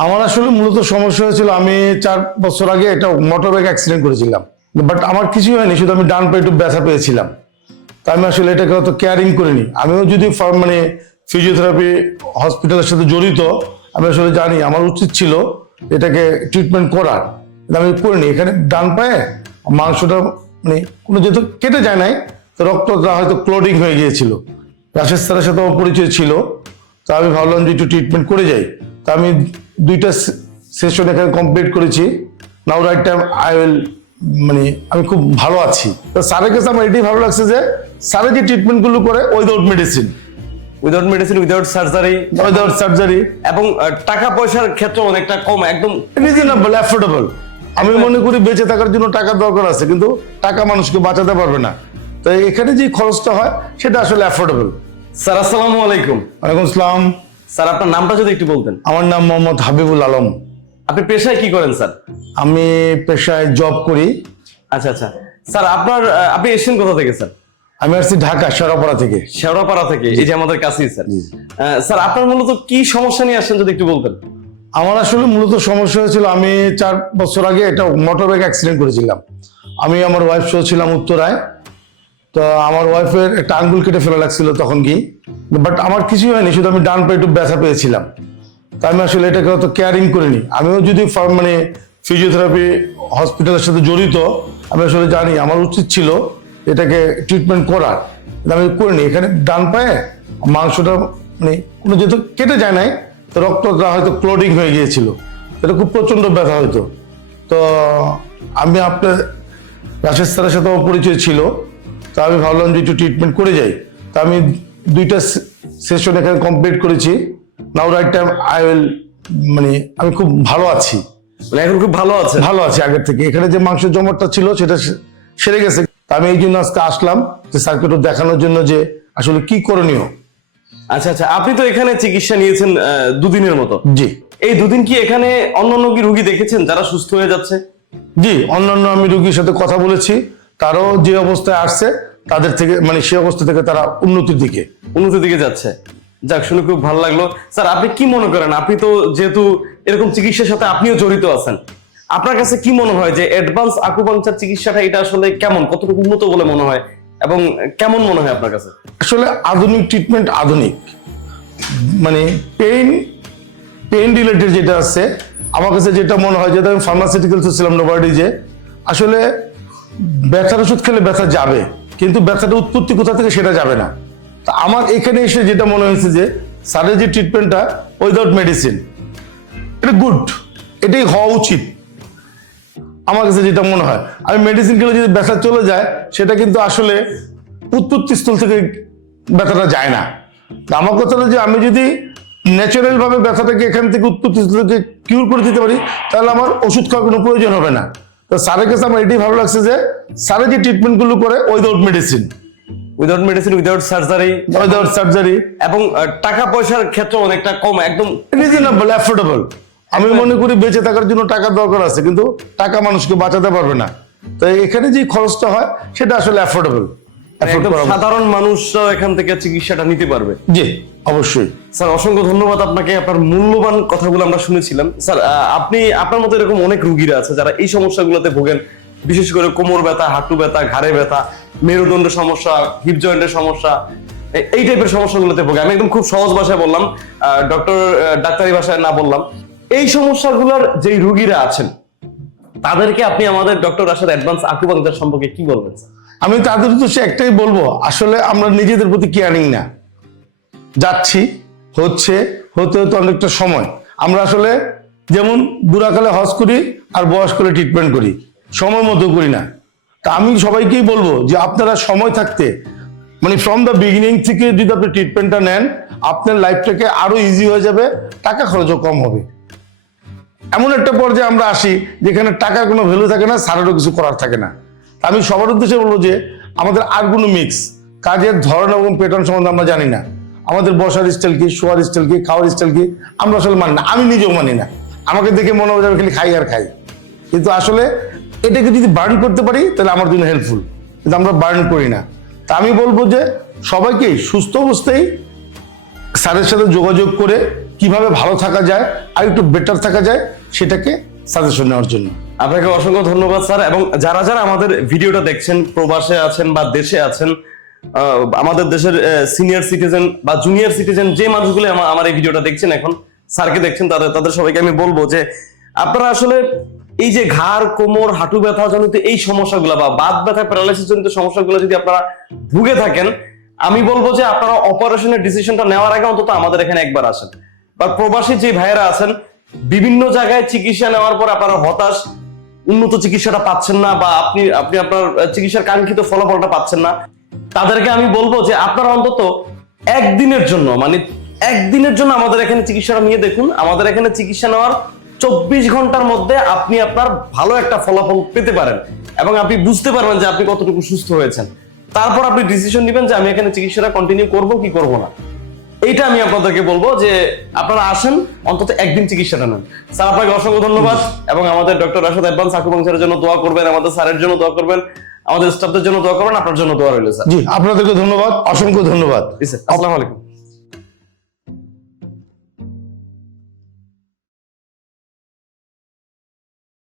আমার আসলে মূলত সমস্যা হয়েছিল, আমি 4 বছর আগে একটা মোটর বাইক অ্যাক্সিডেন্ট করেছিলাম। বাট আমার কিছুই হয়নি, শুধু আমি ডান পায়ে একটু ব্যথা পেয়েছিলাম। তা আমি আসলে এটাকে অত কেয়ারিং করিনি। আমিও যদি মানে ফিজিওথেরাপি হসপিটালের সাথে জড়িত, আমি আসলে জানি আমার উচিত ছিল এটাকে ট্রিটমেন্ট করার, কিন্তু আমি করিনি। এখানে ডান পায়ে মাংসটা মানে কোনো যেহেতু কেটে যায় নাই, তো রক্তটা হয়তো ক্লোডিং হয়ে গিয়েছিল। রাশেদ স্যারের সাথে আমার পরিচয় ছিল, তা আমি ভাবলাম যে একটু ট্রিটমেন্ট করে যাই। তা আমি 2টা সেশন এখানে কমপ্লিট করেছি। নাও রাইট টাইম আই উইল মানে আমি খুব ভালো আছি। তো স্যারের কাছে আমার এটাই ভালো লাগছে যে স্যারের যে ট্রিটমেন্টগুলো করে উইদাউট মেডিসিন, উইদাউট সার্জারি, এবং টাকা পয়সার ক্ষেত্রে অনেকটা কম, একদম রিজনেবল, অ্যাফোর্ডেবল। আমি মনে করি বেঁচে থাকার জন্য টাকার দরকার আছে, কিন্তু টাকা মানুষকে বাঁচাতে পারবে না। তো এখানে যে খরচটা হয় সেটা আসলে অ্যাফোর্ডেবল। স্যার আসসালামু আলাইকুম। ওয়ালাইকুম আসসালাম। স্যার আপনার নামটা যদি একটু বলতেন। আমার নাম মোহাম্মদ হাবিবুল আলম। আপনি পেশায় কি করেন স্যার? আমি পেশায় জব করি। আচ্ছা আচ্ছা স্যার, আপনি এসেছেন কোথা থেকে স্যার? আমি আসছি ঢাকা শেওড়াপাড়া থেকে। শেওড়াপাড়া থেকে, এই যে আমাদের কাছেই স্যার। স্যার আপনার মূলত কি সমস্যা নিয়ে আসছেন যদি একটু বলতেন। আমার আসলে মূলত সমস্যা হয়েছিল, আমি 4 বছর আগে একটা মোটর বাইক অ্যাক্সিডেন্ট করেছিলাম। আমি আমার ওয়াইফ সহ ছিলাম উত্তরায়। তো আমার ওয়াইফের একটা আঙ্গুল কেটে ফেলা লাগছিল তখন কি, বাট আমার কিছুই হয়নি, শুধু আমি ডান পায়ে একটু ব্যথা পেয়েছিলাম। তা আমি আসলে এটাকে অত কেয়ারিং করিনি। আমিও যদি মানে ফিজিওথেরাপি হসপিটালের সাথে জড়িত, আমি আসলে জানি আমার উচিত ছিল এটাকে ট্রিটমেন্ট করার, কিন্তু আমি করিনি। এখানে ডান পায়ে মাংসটা মানে কোনো যেহেতু কেটে যায় নাই, তো রক্তটা হয়তো ক্লোডিং হয়ে গিয়েছিল। এটা খুব প্রচন্ড ব্যথা হতো। তো আমি আপনার রাশেদ স্যারের সাথে আমার পরিচয় ছিল, তো আমি ভাবলাম যে একটু ট্রিটমেন্ট করে যাই। তা আমি 2টা সেশন এখানে কমপ্লিট করেছি। নাও রাইট টাইম আই উইল মানে আমি খুব ভালো আছি। মানে এখন খুব ভালো আছে? ভালো আছি আগের থেকে। এখানে যে মাংস জমাটটা ছিল সেটা সেরে গেছে। তা আমি এই জন্য আজকে আসলাম যে স্যারকে একটু দেখানোর জন্য যে আসলে কি করণীয়। আচ্ছা আচ্ছা, আপনি তো এখানে চিকিৎসা নিয়েছেন 2 দিনের মতো। জি। এই 2 দিন কি এখানে অন্যান্য কি রোগী দেখেছেন যারা সুস্থ হয়ে যাচ্ছে? জি, অন্যান্য আমি রোগীর সাথে কথা বলেছি, তারাও যে অবস্থায় আসছে তাদের থেকে মানে সে অবস্থা থেকে তারা উন্নতির দিকে যাচ্ছে। যাক, শুনে খুব ভালো লাগলো। স্যার আপনি কি মনে করেন, আপনি তো যেহেতু এরকম চিকিৎসার সাথে আপনিও জড়িত আছেন, আপনার কাছে কি মনে হয় যে অ্যাডভান্স আকুপাংচার চিকিৎসাটা এটা আসলে কেমন, কতটুকু উন্নত বলে মনে হয় এবং কেমন মনে হয় আপনার কাছে? আসলে আধুনিক ট্রিটমেন্ট, আধুনিক মানে পেইন রিলেটেড যেটা আছে, আমার কাছে যেটা মনে হয়, যেটা আমি ফার্মাসিউটিক্যালস ছিলাম নোভার্টিজে, আসলে ব্যথার ওষুধ খেলে ব্যথা যাবে, কিন্তু ব্যথাটা উৎপত্তি কোথা থেকে সেটা যাবে না। তা আমার এখানে এসে যেটা মনে হয়েছে যে স্যারের যে ট্রিটমেন্টটা উইদাউট মেডিসিন, এটা গুড, এটাই হওয়া উচিত আমার কাছে যেটা মনে হয়। আমি মেডিসিন খেলে যদি ব্যথা চলে যায়, সেটা কিন্তু আসলে উৎপত্তি স্থল থেকে ব্যথাটা যায় না। তা আমার কথা হলো যে আমি যদি ন্যাচারাল ভাবে ব্যথাটাকে এখান থেকে উৎপত্তি স্থল থেকে কিউর করে দিতে পারি, তাহলে আমার ওষুধ খাওয়ার কোনো প্রয়োজন হবে না। তো স্যারের কাছে আমার এটাই ভালো লাগছে যে স্যারের যে ট্রিটমেন্টগুলো করে উইদাউট মেডিসিন, উইদাউট সার্জারি, এবং টাকা পয়সার ক্ষেত্রে অনেকটা কম, একদম রিজনেবল, অ্যাফোর্ডেবল। আমি মনে করি বেঁচে থাকার জন্য টাকার দরকার আছে, কিন্তু টাকা মানুষকে বাঁচাতে পারবে না। তো এখানে যে খরচটা হয় সেটা আসলে অ্যাফোর্ডেবল। সাধারণ মানুষরাও এখান থেকে চিকিৎসাটা নিতে পারবে। জি, অবশ্যই। স্যার অসংখ্য ধন্যবাদ আপনাকে, আপনার মূল্যবান কথাগুলো আমরা শুনেছিলাম। স্যার আপনার মতো এরকম অনেক রোগীরা আছে যারা এই সমস্যাগুলোতে ভোগেন, বিশেষ করে কোমর ব্যথা, হাঁটু ব্যথা, ঘাড়ে ব্যথা, মেরুদণ্ডের সমস্যা, হিপ জয়েন্টের সমস্যা, এই টাইপের সমস্যাগুলোতে ভোগে। আমি একদম খুব সহজ ভাষায় বললাম, ডাক্তারি ভাষায় না বললাম। এই সমস্যাগুলোর যেই রোগীরা আছেন তাদেরকে আপনি আমাদের ডক্টর রাশেদ অ্যাডভান্স আকুপাংচার সম্পর্কে কি বলবেন? আমি তাদের উদ্দেশ্যে একটাই বলবো, আসলে আমরা নিজেদের প্রতি কেয়ারিং না, যাচ্ছি হতে হতে অনেকটা সময় আমরা আসলে যেমন বুড়াকালে হজ করি আর বয়সকালে ট্রিটমেন্ট করি, সময় মতো করি না। তা আমি সবাইকেই বলবো যে আপনারা সময় থাকতে মানে ফ্রম দ্য বিগিনিং থেকে যদি আপনি ট্রিটমেন্টটা নেন, আপনার লাইফটাকে আরো ইজি হয়ে যাবে, টাকা খরচও কম হবে। এমন একটা পর্যায়ে আমরা আসি যেখানে টাকার কোনো ভ্যালু থাকে না, সারারও কিছু করার থাকে না। আমি সবার উদ্দেশ্যে বলবো যে আমাদের আর কোনো মিক্স কাজের ধরন এবং প্যাটার্ন সম্বন্ধে আমরা জানি না। আমাদের বসার স্টাইল কি, শোয়ার স্টাইল কি, খাওয়ার স্টাইল কি, আমরা আসলে মানি না। আমি নিজেও মানি না। আমাকে দেখে মনে হবে খালি খাই আর খাই, কিন্তু আসলে এটাকে যদি বার্ন করতে পারি তাহলে আমার জন্য হেল্পফুল, কিন্তু আমরা বার্ন করি না। তা আমি বলবো যে সবাইকে সুস্থ অবস্থায় স্যারের সাথে যোগাযোগ করে কিভাবে ভালো থাকা যায় আর একটু বেটার থাকা যায় সেটাকে সাজেশন নেওয়ার জন্য। আপনাকে অসংখ্য ধন্যবাদ স্যার। এবং যারা যারা আমাদের ভিডিওটা দেখছেন, প্রবাসে আছেন বা দেশে আছেন, আমাদের দেশের সিনিয়র সিটিজেন বা জুনিয়র সিটিজেন যে মানুষগুলো আমার এই ভিডিওটা দেখছেন, এখন স্যারকে দেখছেন, তাদের সবাইকে আমি বলবো যে আপনারা আসলে এই যে ঘাড়, কোমর, হাঁটু ব্যথা জনিত এই সমস্যাগুলো বা বাত ব্যথা, প্যারালাইসিস জনিত সমস্যাগুলো যদি আপনারা ভুগে থাকেন, আমি বলবো যে আপনারা অপারেশনের ডিসিশনটা নেওয়ার আগে অন্তত আমাদের এখানে একবার আসেন। বা প্রবাসী যে ভাইয়েরা আছেন, বিভিন্ন জায়গায় চিকিৎসা নেওয়ার পর আপনারা হতাশ, উন্নত চিকিৎসাটা পাচ্ছেন না, বা আপনি আপনার চিকিৎসার কাঙ্ক্ষিত ফলাফলটা পাচ্ছেন না, তাদেরকে আমি বলবো যে আপনারা অন্তত একদিনের জন্য, মানে একদিনের জন্য আমাদের এখানে চিকিৎসাটা নিয়ে দেখুন। আমাদের এখানে চিকিৎসা নেওয়ার 24 ঘন্টার মধ্যে আপনি আপনার ভালো একটা ফলাফল পেতে পারেন এবং আপনি বুঝতে পারবেন যে আপনি কতটুকু সুস্থ হয়েছেন। তারপর আপনি ডিসিশন নেবেন যে আমি এখানে চিকিৎসাটা কন্টিনিউ করব কি করব না। এইটা আমি আপনাদেরকে বলবো যে আপনারা আসেন, অন্তত একদিন চিকিৎসাটা নেন। স্যার, আপনাকে অসংখ্য ধন্যবাদ। এবং আমাদের ডক্টর রাশেদ অ্যাডভান্স আকুপাংচারের জন্য দোয়া করবেন, আমাদের স্যারের জন্য দোয়া করবেন, আমাদের স্টাফদের জন্য দোয়া করবেন, আপনার জন্য দোয়া রইল স্যার। জি, আপনাদেরকে ধন্যবাদ, অসংখ্য ধন্যবাদ। জি স্যার, আসসালামু আলাইকুম।